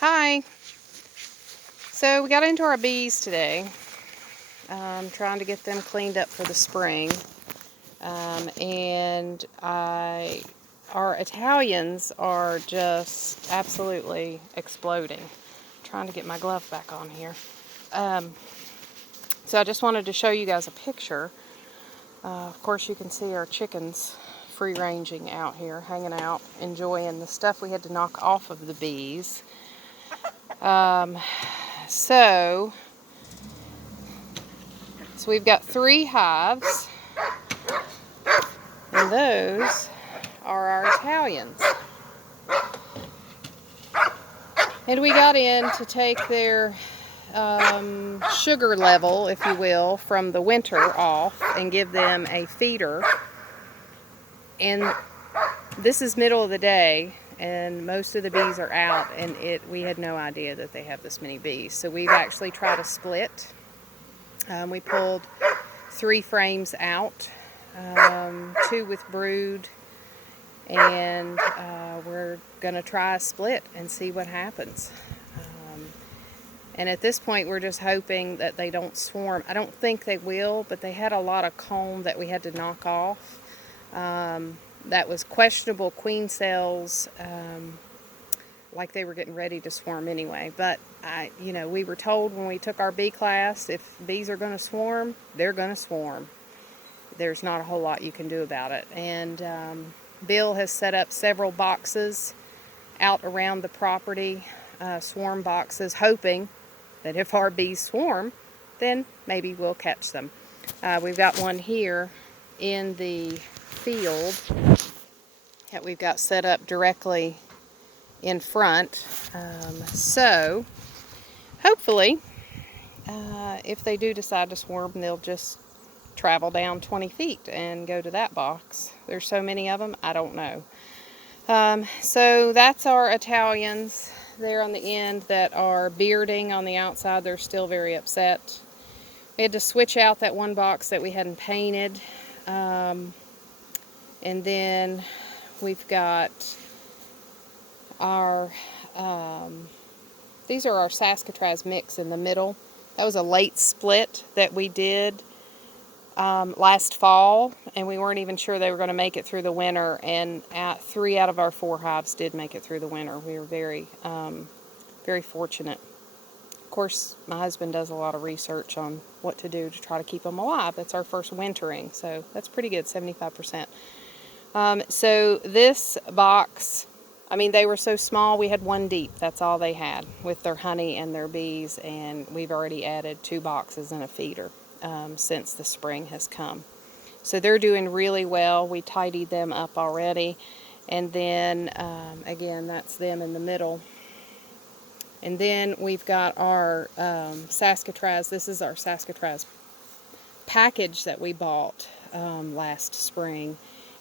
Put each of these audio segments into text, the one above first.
Hi. So we got into our bees today, trying to get them cleaned up for the spring. Our Italians are just absolutely exploding. Trying to get my glove back on here. So I just wanted to show you guys a picture. Of course, you can see our chickens free-ranging out here, hanging out, enjoying the stuff we had to knock off of the bees. So we've got 3 hives, and those are our Italians. And we got in to take their sugar level, if you will, from the winter off and give them a feeder. And this is middle of the day, and most of the bees are out, and we had no idea that they have this many bees. So we've actually tried a split. We pulled 3 frames out, 2 with brood, and we're going to try a split and see what happens. And at this point, we're just hoping that they don't swarm. I don't think they will, but they had a lot of comb that we had to knock off. That was questionable queen cells, like they were getting ready to swarm anyway. But we were told when we took our bee class, if bees are going to swarm, they're going to swarm. There's not a whole lot you can do about it. And Bill has set up several boxes out around the property, swarm boxes, hoping that if our bees swarm, then maybe we'll catch them. We've got one here in the field that we've got set up directly in front. So hopefully, if they do decide to swarm, they'll just travel down 20 feet and go to that box. There's so many of them, I don't know. So that's our Italians there on the end that are bearding on the outside. They're still very upset. We had to switch out that one box that we hadn't painted. And then we've got our, these are our Saskatraz mix in the middle. That was a late split that we did last fall, and we weren't even sure they were going to make it through the winter, and 3 out of our 4 hives did make it through the winter. We were very, very fortunate. Of course, my husband does a lot of research on what to do to try to keep them alive. That's our first wintering, so that's pretty good, 75%. So this box, they were so small, we had 1 deep. That's all they had with their honey and their bees, and we've already added 2 boxes and a feeder since the spring has come. So they're doing really well. We tidied them up already. And then, again, that's them in the middle. And then we've got our Saskatraz. This is our Saskatraz package that we bought last spring.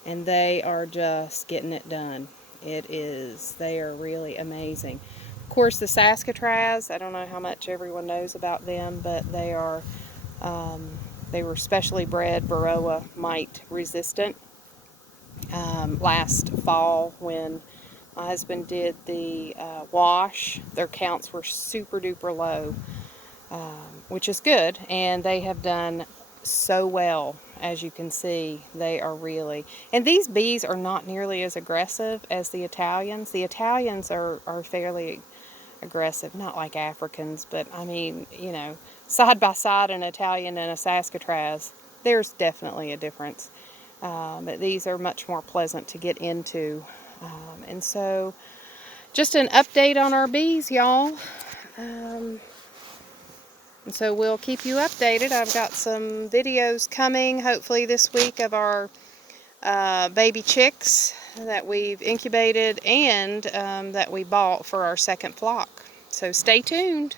And they are just getting it done. They are really amazing. Of course, the Saskatraz, I don't know how much everyone knows about them, but they were specially bred Varroa mite resistant. Last fall, when my husband did the wash, their counts were super duper low, which is good, and they have done so well. As you can see, they are really, and these bees are not nearly as aggressive as the Italians. The Italians are fairly aggressive, not like Africans, but side by side an Italian and a Saskatraz, there's definitely a difference. But these are much more pleasant to get into. And so, just an update on our bees, y'all. And so we'll keep you updated. I've got some videos coming, hopefully this week, of our baby chicks that we've incubated and that we bought for our second flock. So stay tuned.